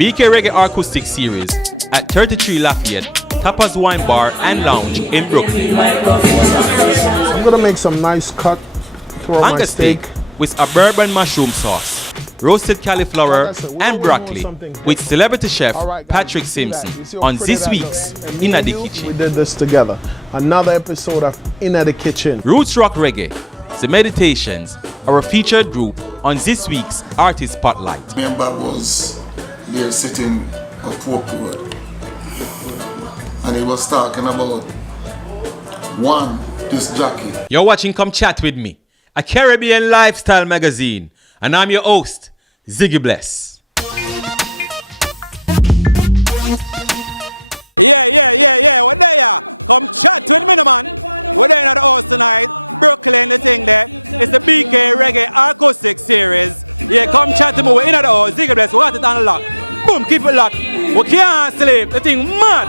BK Reggae Acoustics Series at 33 Lafayette, Tapas Wine Bar and Lounge in Brooklyn. I'm gonna make some nice cut for my steak with a bourbon mushroom sauce, roasted cauliflower and broccoli with celebrity chef Patrick Simpson on this week's Inna the Kitchen. We did this together. Another episode of Inna the Kitchen. Roots Rock Reggae, The Meditations, our featured group on this week's Artist Spotlight. Me and Bob was there sitting on Pope Road, and he was talking about this jockey. You're watching Come Chat With Me, a Caribbean lifestyle magazine, and I'm your host, Ziggy Bless. Yeah, what there? Come chat with me, man. We're there at the house tonight, Brooklyn, the thing there. It's the BK Reggae Acoustics Series. Yeah, come chat to me. We're in at the house, Ziggy Bless. We got it on the lock. Boom, keep it locked. We can't sleep. The thing mad.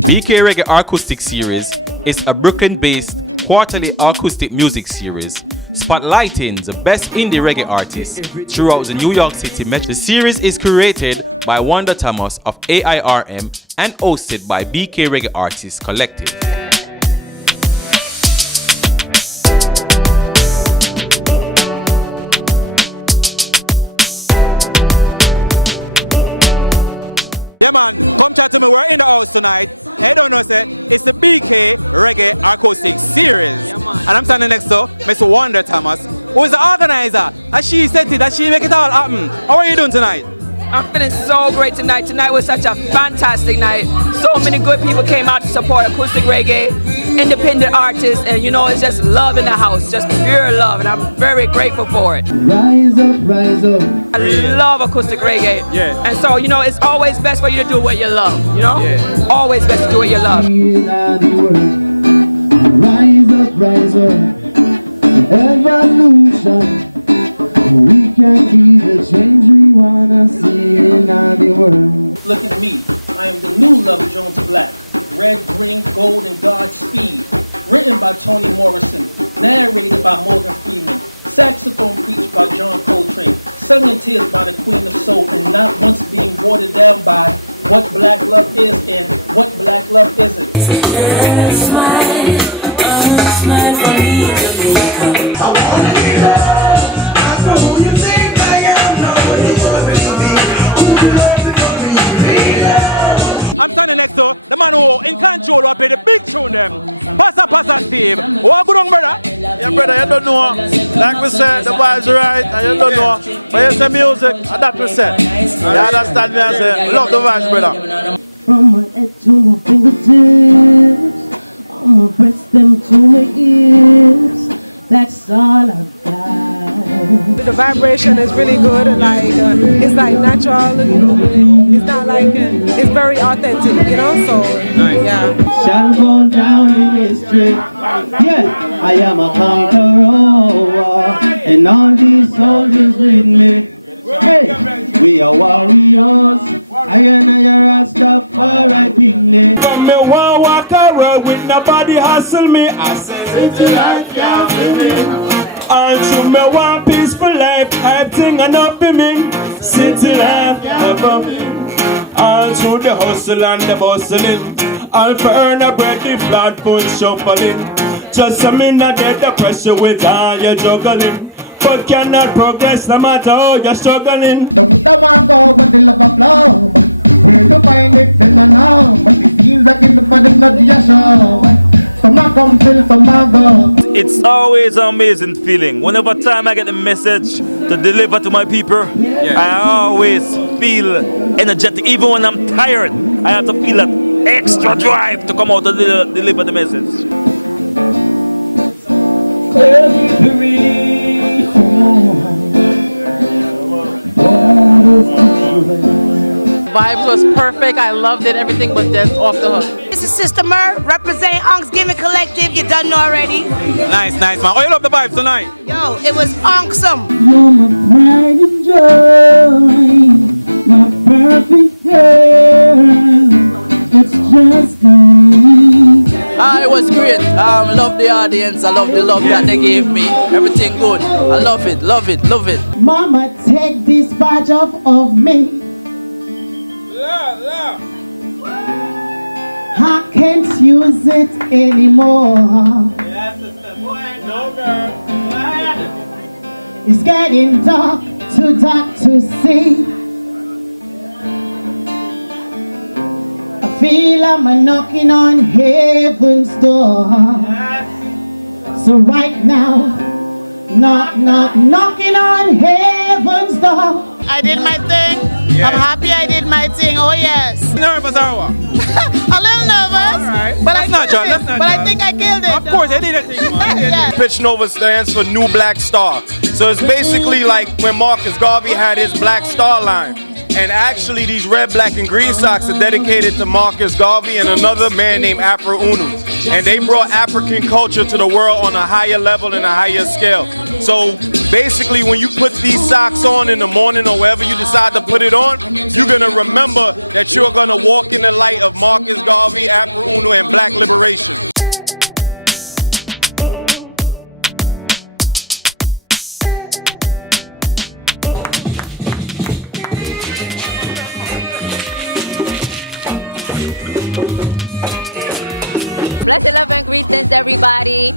BK Reggae Acoustic Series is a Brooklyn-based quarterly acoustic music series spotlighting the best indie reggae artists throughout the New York City metro. The series is curated by Wanda Thomas of AIRM and hosted by BK Reggae Artists Collective. Yeah man, come chat to me, we're in the house tonight. Hey, don't know, say, it's the BK Reggae Acoustics Series. Yeah, and I'm standing next to Mr. Wanda Thomas, who is the organizer. And she said it, that she make it all happen. How are you doing tonight? I'm feeling so great tonight. Tonight was such a fantastic night. So many good people came out to support acoustic reggae, independent artists, and you know, it's just love in the house, just pure love, and I'm very grateful for it. Rise up, rise up. I love acoustic reggae. Yeah. And so, you know, it's always best for you to do what you love, you know? Yeah. Always best to do what you love. Rise up, rise up. Evolution. We can be the change we wanna see in the world. Look at me, I am the new Love Jones Black. Red, green, gold, and Godspeed. Written by Toni Morrison, narrated by Morgan Freeman, saxophone preached by John Coltrane, sung in tears by the Queen of Soul, and not once being watered down by what black love is and what black love isn't. Smile for me, Jamaica. I wanna be loved. I know who you think I am. Know what you want me to be. Who you love to come me, I'm standing next to the man who in control who play the big tune them. Passa Steve. What good on, brother? Yeah, brother, you don't know. Like we said, the vibes are right, and you don't know. But you say music, and that we say. You understand me? I say, love the vibes, brother. From my head to my fingertips, I'ma press them to my ears. That's all I've got. The vibration is really good, like it's like natural, you know. It's not like it's very authentic, you know. So yeah. Shall go down in history. Yeah, I am a conqueror, and all these soldiers with me. Hey, we are warriors. I and I are Rastafari picnic. From me one walk around with nobody hustle me. I say, city life, yeah, baby. All through me one peaceful life, I think enough for me. City life, never me. All through the hustle and the bustling. All for earn a bread, the blood full shuffling. Just a minute, dead the pressure with all your juggling. But cannot progress no matter how you're struggling. The foot of one go, but the love of flow. Where to find it, then I know. But it seems like in the body, not the show. Some I come till some I go. It's always an amazing feeling. Whenever time I get the message to deliver to my people, I always feel energetic. Even when I'm tired, I have to feel that extra drive to come out to deliver the message. vibes was perfect. I loved it. Everything was just off the hook. This is Sister Mer, representing Unks Gimmick Collective. You done know already. Nice, man. Oh, you love the vibes tonight? Yo, it was awesome. You're my pride and joy, my perfect girl. It's just me. It was great. Love the audience. I love the love that they gave me. Everything good. I love it, love it, love it. Mama, take this badge off of me. I can't use it anymore. It's getting dark to see. I feel I'm knocking on heaven's door. So right now, knocking on heaven's door. I did my thing. Yeah. I'm happy I did my thing. Oh yes. Nervous or what? A little nervous. All right. But That's not John. That's not But John. I think I killed it. Of course, I did a thing, man. Yeah. Pitch Nova stands for New Black Star. So it's basically like when Marcus Garvey had his Black Star line. And actually these red, black, and green socks are dedicated to Marcus Garvey and another man named Afro Unu. And they brought African culture to the world on a higher level and a higher scale. So basically when you put these socks on in the morning or wherever you decide to put it on, you're gonna remember that you're gonna walk in the light of Marcus Garvey, Afro Unu, and black liberation. Blessed love and greetings, everybody.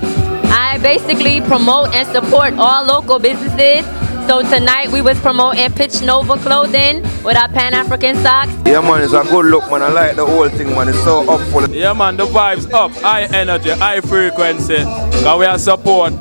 I basically promote and support all local businesses. So tonight we was promoting Pitch Nova clothing with our Pan-African socks. Yeah man, it's a good look man, I like the whole thing man, it's so up for Yeah man, the vibes up, high energy, high frequency. Cause we are support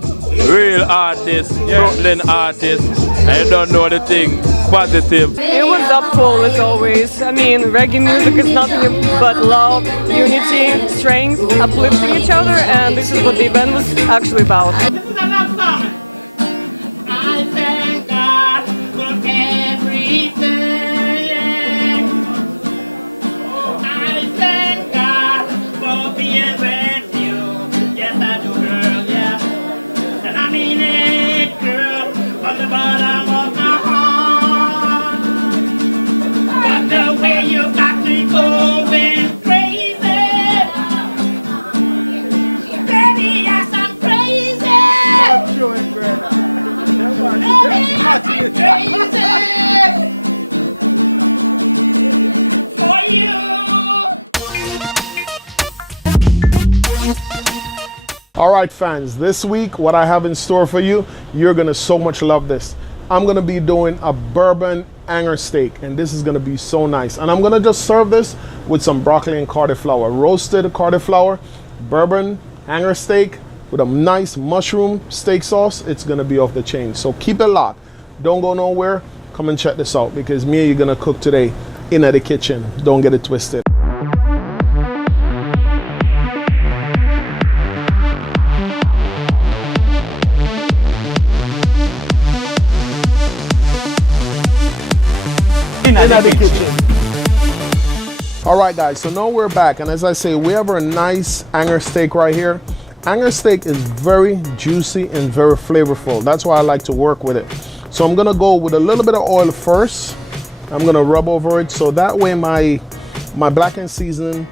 real artists, Brooklyn artists. I don't know the thing, positive. It was up full as always. I mean, reggae music is nothing but love, unity, strength, uplifting each other, and this is what the event was actually about. This is a love song. I thank God for everything. I thank God for being with you. Yes, I do, girl, yeah. And I mean it, girl, from the bottom of my heart. But the way you got me going crazy. Baby, yes, I'm crazy. Baby, yes, I'm crazy. For you. All right, fans, this week, what I have in store for you, you're gonna so much love this. I'm gonna be doing a bourbon hanger steak, and this is gonna be so nice. And I'm gonna just serve this with some broccoli and cauliflower, roasted cauliflower, bourbon hanger steak with a nice mushroom steak sauce. It's gonna be off the chain. So keep it locked. Don't go nowhere. Come and check this out because me and you gonna cook today in the kitchen. Don't get it twisted. In the kitchen. All right, guys, so now we're back, and as I say, we have our nice hanger steak right here. Hanger steak is very juicy and very flavorful. That's why I like to work with it. So I'm gonna go with a little bit of oil first. I'm gonna rub over it so that way my blackened season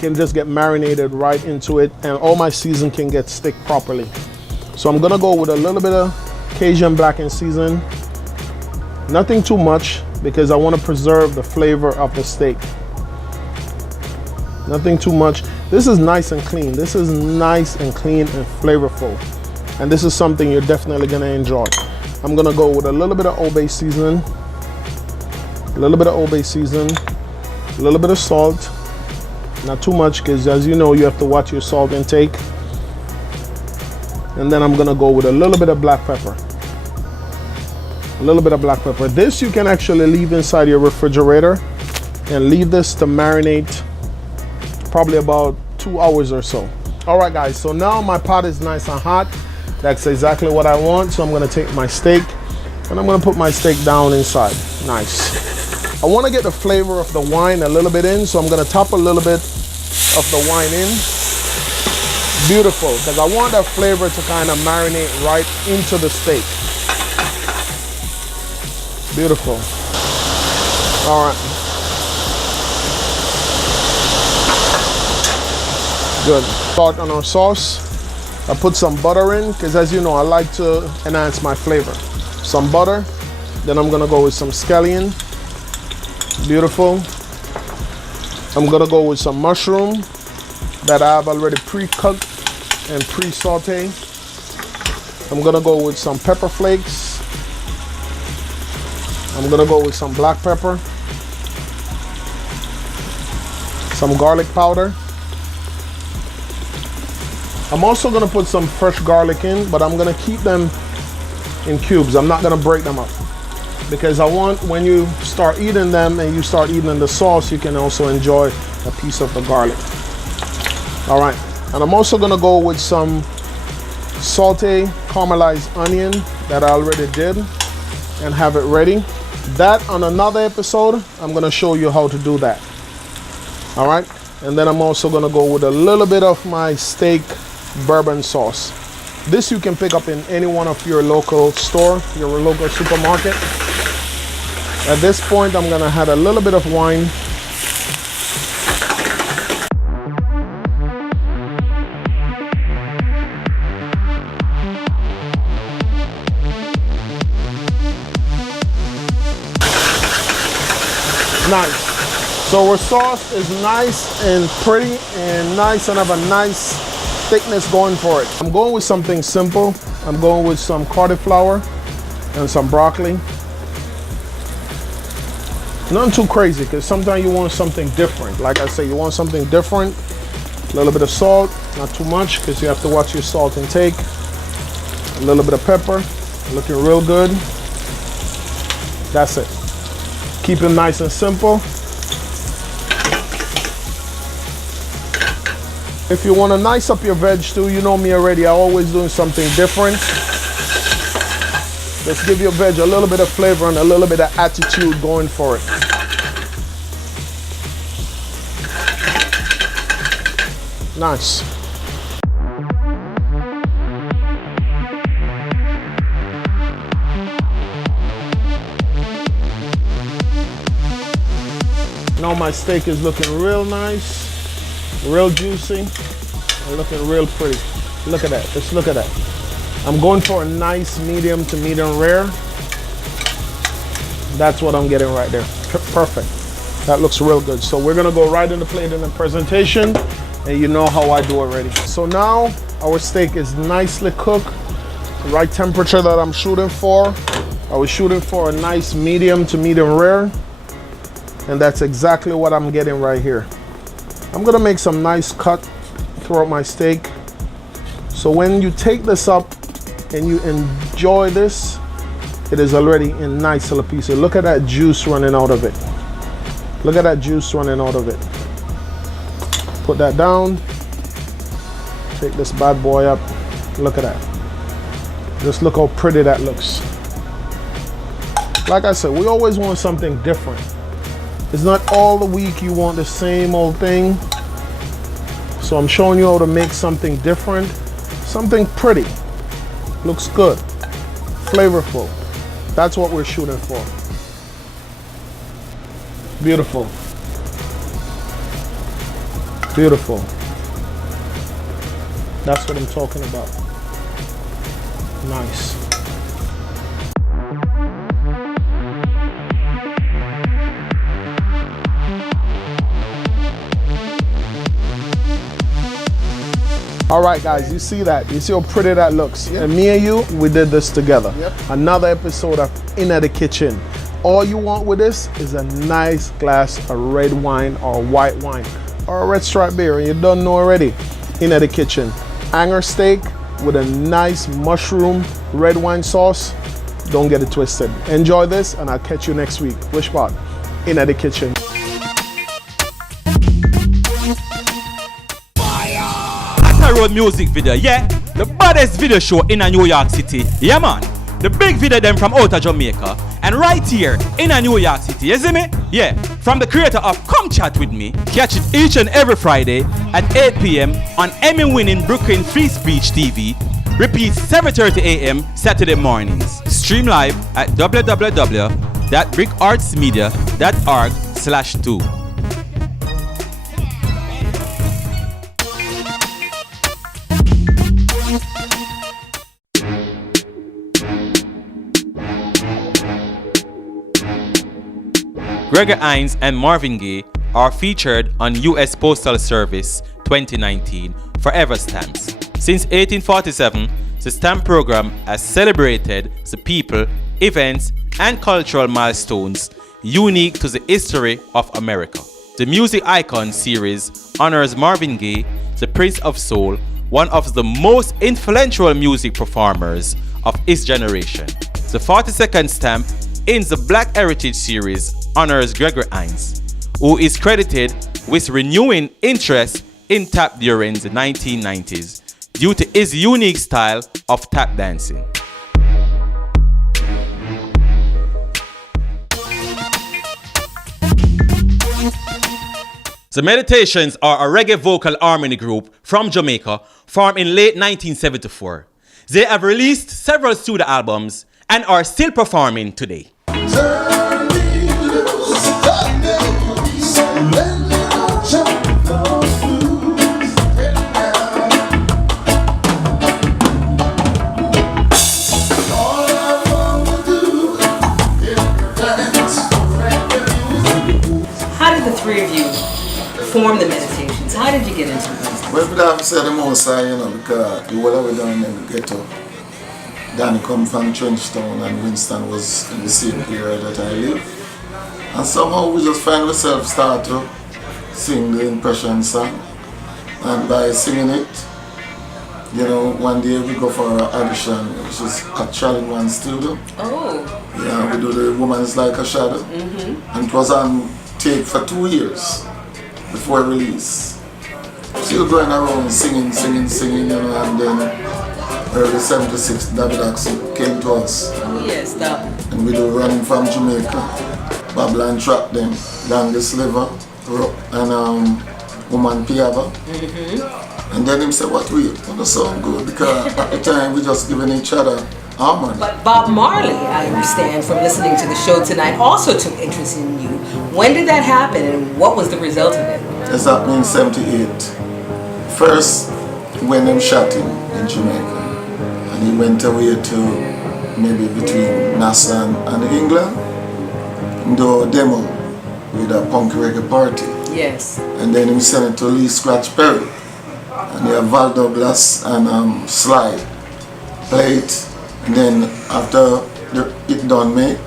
can just get marinated right into it, and all my season can get stick properly. So I'm gonna go with a little bit of Cajun blackened season. Nothing too much, because I want to preserve the flavor of the steak. Nothing too much. This is nice and clean. This is nice and clean and flavorful. And this is something you're definitely going to enjoy. I'm going to go with a little bit of Old Bay seasoning. A little bit of Old Bay seasoning. A little bit of salt. Not too much, because as you know, you have to watch your salt intake. And then I'm going to go with a little bit of black pepper. A little bit of black pepper. This you can actually leave inside your refrigerator and leave this to marinate probably about 2 hours or so. All right, guys, so now my pot is nice and hot. That's exactly what I want. So I'm gonna take my steak and I'm gonna put my steak down inside. Nice. I want to get the flavor of the wine a little bit in, so I'm going to top a little bit of the wine in. Beautiful, because I want that flavor to kind of marinate right into the steak. Beautiful. All right. Good. Start on our sauce. I put some butter in, because as you know, I like to enhance my flavor. Some butter. Then I'm gonna go with some scallion. Beautiful. I'm gonna go with some mushroom that I have already pre-cooked and pre-sauteed. I'm gonna go with some pepper flakes. I'm gonna go with some black pepper, some garlic powder. I'm also gonna put some fresh garlic in, but I'm gonna keep them in cubes. I'm not gonna break them up, because I want, when you start eating them and you start eating the sauce, you can also enjoy a piece of the garlic. All right, and I'm also gonna go with some sauteed caramelized onion that I already did and have it ready. That on another episode, I'm gonna show you how to do that. All right, and then I'm also gonna go with a little bit of my steak bourbon sauce. This you can pick up in any one of your local store, your local supermarket. At this point, I'm gonna add a little bit of wine. Nice. So our sauce is nice and pretty and nice and have a nice thickness going for it. I'm going with something simple. I'm going with some cauliflower and some broccoli. Nothing too crazy, because sometimes you want something different. Like I say, you want something different. A little bit of salt, not too much, because you have to watch your salt intake. A little bit of pepper, looking real good. That's it. Keep it nice and simple. If you want to nice up your veg too, you know me already, I'm always doing something different. Let's give your veg a little bit of flavor and a little bit of attitude going for it. Nice. Now my steak is looking real nice, real juicy, and looking real pretty. Look at that, just look at that. I'm going for a nice medium to medium rare. That's what I'm getting right there. Perfect. That looks real good. So we're gonna go right in the plate in the presentation, and you know how I do already. So now our steak is nicely cooked, right temperature that I'm shooting for. I was shooting for a nice medium to medium rare, and that's exactly what I'm getting right here. I'm gonna make some nice cut throughout my steak. So when you take this up and you enjoy this, it is already in nice little pieces. Look at that juice running out of it. Look at that juice running out of it. Put that down. Take this bad boy up. Look at that. Just look how pretty that looks. Like I said, we always want something different. It's not all the week you want the same old thing. So I'm showing you how to make something different, something pretty. Looks good, flavorful. That's what we're shooting for. Beautiful. Beautiful. That's what I'm talking about. Nice. All right, guys, you see that? You see how pretty that looks? Yep. And me and you, we did this together. Yep. Another episode of In the Kitchen. All you want with this is a nice glass of red wine or white wine or a red stripe beer. You don't know already. In the Kitchen. Hanger steak with a nice mushroom red wine sauce. Don't get it twisted. Enjoy this, and I'll catch you next week. Which part? In the Kitchen. Road music video, yeah, the baddest video show in a New York City, yeah man, the big video them from out of Jamaica, and right here in a New York City, you see me? Yeah, from the creator of Come Chat With Me. Catch it each and every Friday at 8 p.m. on Emmy-winning Brooklyn Free Speech TV. Repeats 7:30 a.m. Saturday mornings. Stream live at www.brickartsmedia.org/2. Reggae Hines and Marvin Gaye are featured on U.S. Postal Service 2019 Forever Stamps. Since 1847, the stamp program has celebrated the people, events, and cultural milestones unique to the history of America. The Music Icon series honors Marvin Gaye, the Prince of Soul, one of the most influential music performers of his generation. The 42nd stamp in the Black Heritage series honors Gregory Hines, who is credited with renewing interest in tap during the 1990s due to his unique style of tap dancing. The Meditations are a reggae vocal harmony group from Jamaica formed in late 1974. They have released several studio albums and are still performing today. How did the three of you form the Meditations? How did you get into this? Well, we have to say the most, because the whole of we down in the ghetto. Danny come from Trenchtown and Winston was in the same area that I live. And somehow we just find ourselves start to sing the Impression song. And by singing it, one day we go for an audition, which is actually in one studio. Oh. Yeah, we do the Woman's Like a Shadow. Mm-hmm. And it was on tape for 2 years before release. Still going around singing, and then early 76, David Axel came to us. Oh yes, that. And we do Running from Jamaica, Babylon Trap them, Longest Liver, and Woman Piava. Mm-hmm. And then him said, what we don't sound good, because at the time we just giving each other harmony. But Bob Marley, I understand from listening to the show tonight, also took interest in you. When did that happen and what was the result of it? It's happened in 78. First, when him shot him in Jamaica. And he went away to maybe between Nassau and England, do a demo with a punk reggae party. Yes. And then he sent it to Lee Scratch Perry. And they have Val Douglas and Sly play it. And then after it done made,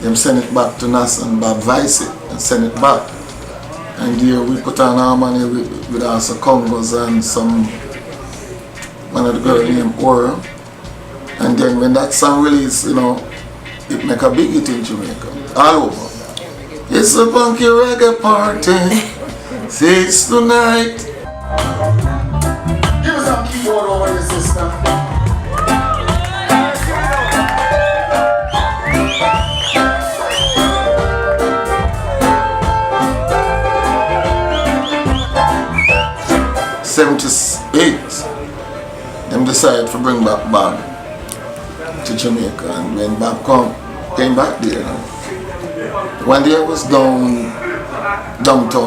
they send it back to Nassau and Bob Vice it and send it back. And here we put on harmony with also Congos and one of the girls named Ora. And then when that song released, it make a big hit in Jamaica, all over. It's a funky reggae party, say it's tonight. Give us some keyboard over here, sister. '78, them decided to bring back Bob to Jamaica, and when Bob came back there, one day I was downtown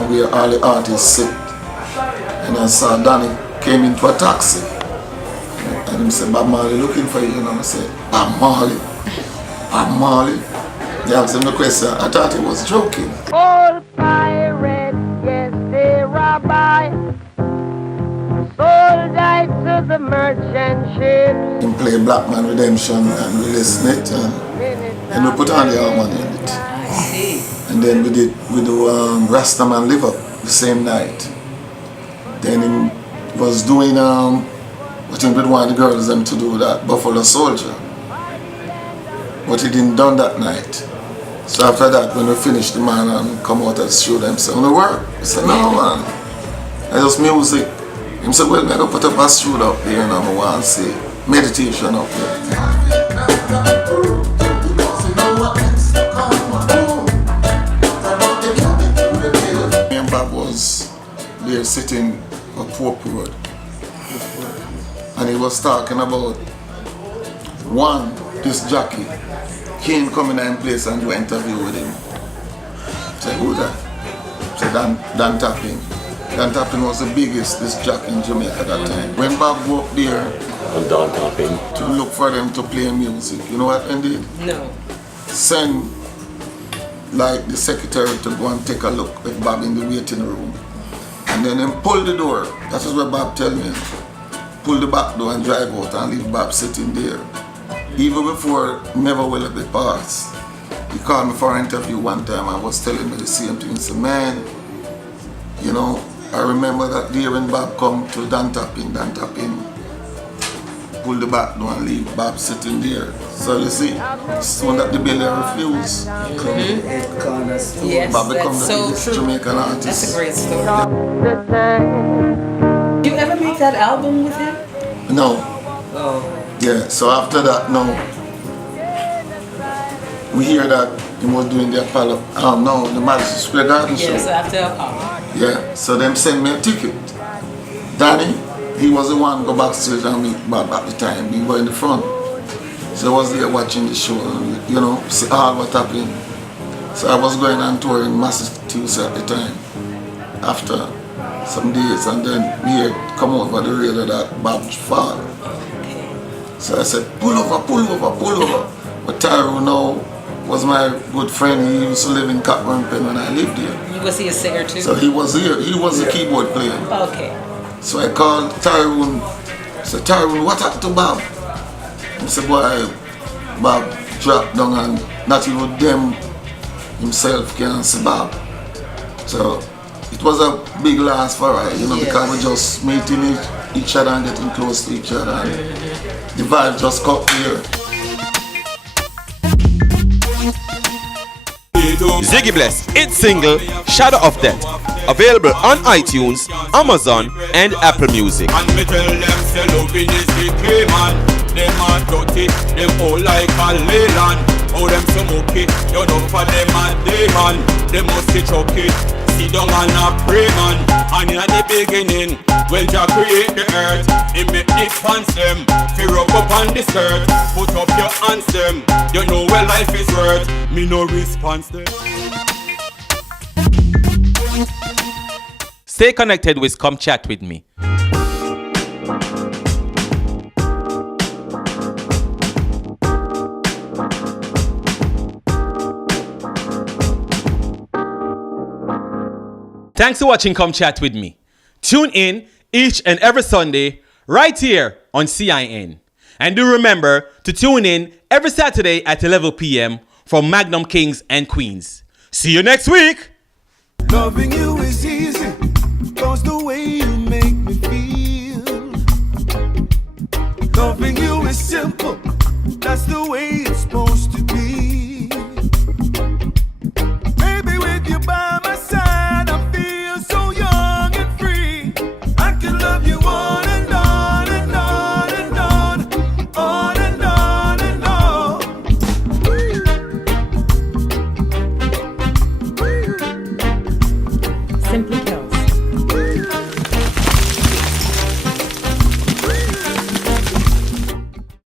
where all the artists sit, and I saw Danny came into a taxi, and he said, Bob Marley looking for you, and I said, Bob Marley? They asked him the question, I thought he was joking. All pirates, yes, they rabbi, sold died to the merchant ships. He played Black Man Redemption and we listened it and we put on the harmony in it. I see. And then we do Rastaman Live Up the same night. Then he was doing what he would want the girls them to do that Buffalo Soldier. But he didn't done that night. So after that, when we finished, the man come out and show them, say, on the work? I said, no man, I just music. He said, well, I'm going to put up a studio up there and I want to say meditation up there. there sitting on Pope Road. And he was talking about one, this jockey, Kane coming in place and do an interview with him. Say, who's that? Say, Dan Tapping. Dan Tapping was the biggest disc jockey in Jamaica at that time. When Bob go up there Dan Tapping to look for them to play music, you know what they did? No. Send like the secretary to go and take a look with Bob in the waiting room. And then him pull the door. That is what Bob tell me. Pull the back door and drive out and leave Bob sitting there. Even before Never Will Be Passed, he called me for an interview one time and was telling me the same thing. He said, man, you know, I remember that day when Bob come to Dan Tapping, pull the back door and leave Bob sitting there. So you see, so that the Belly refused. Yes, Bob become that's the so biggest true. Jamaican artist. That's a great story. Did you ever make that album with him? No. Oh. Yeah, so after that, no. We hear that he was doing the Apollo, the Madison Square Garden show. Yes, after Apollo. Yeah, so them sent me a ticket. Danny, he was the one go backstage and meet Bob at the time. He was in the front. So I was there watching the show and, you know, see all what happened. So I was going on tour in Massachusetts at the time. After some days, and then we heard come over the radio that Bob fall. So I said, pull over. But Tyrone now was my good friend. He used to live in Cockburn Pen when I lived here. Was he a singer too? So he was here. He was the keyboard player. Okay. So I called Tyrone. I said, Tyrone, what happened to Bob? He said, boy, Bob dropped down and not even them himself can see Bob. So it was a big loss for us, you know, because we just meeting each other and getting close to each other. And the vibe just got here. Ziggy Bless, its single, Shadow of Death, available on iTunes, Amazon, and Apple Music. And me tell them say loving is the key, man. Them are dirty, them all like a Leyland. Oh, them so mucky, you know for them and they man. They must be chucky, sit down and a pray, man. And in the beginning, when Jah create the earth, He make the fans them, fi rub up on the skirt. Put up your hands them, you know where life is worth. Me no response them. Stay connected with Come Chat With Me. Thanks for watching Come Chat With Me. Tune in each and every Sunday right here on CIN. And do remember to tune in every Saturday at 11 p.m. for Magnum Kings and Queens. See you next week. Loving you is easy, cause the way you make me feel. Loving you is simple, that's the way it's supposed to be.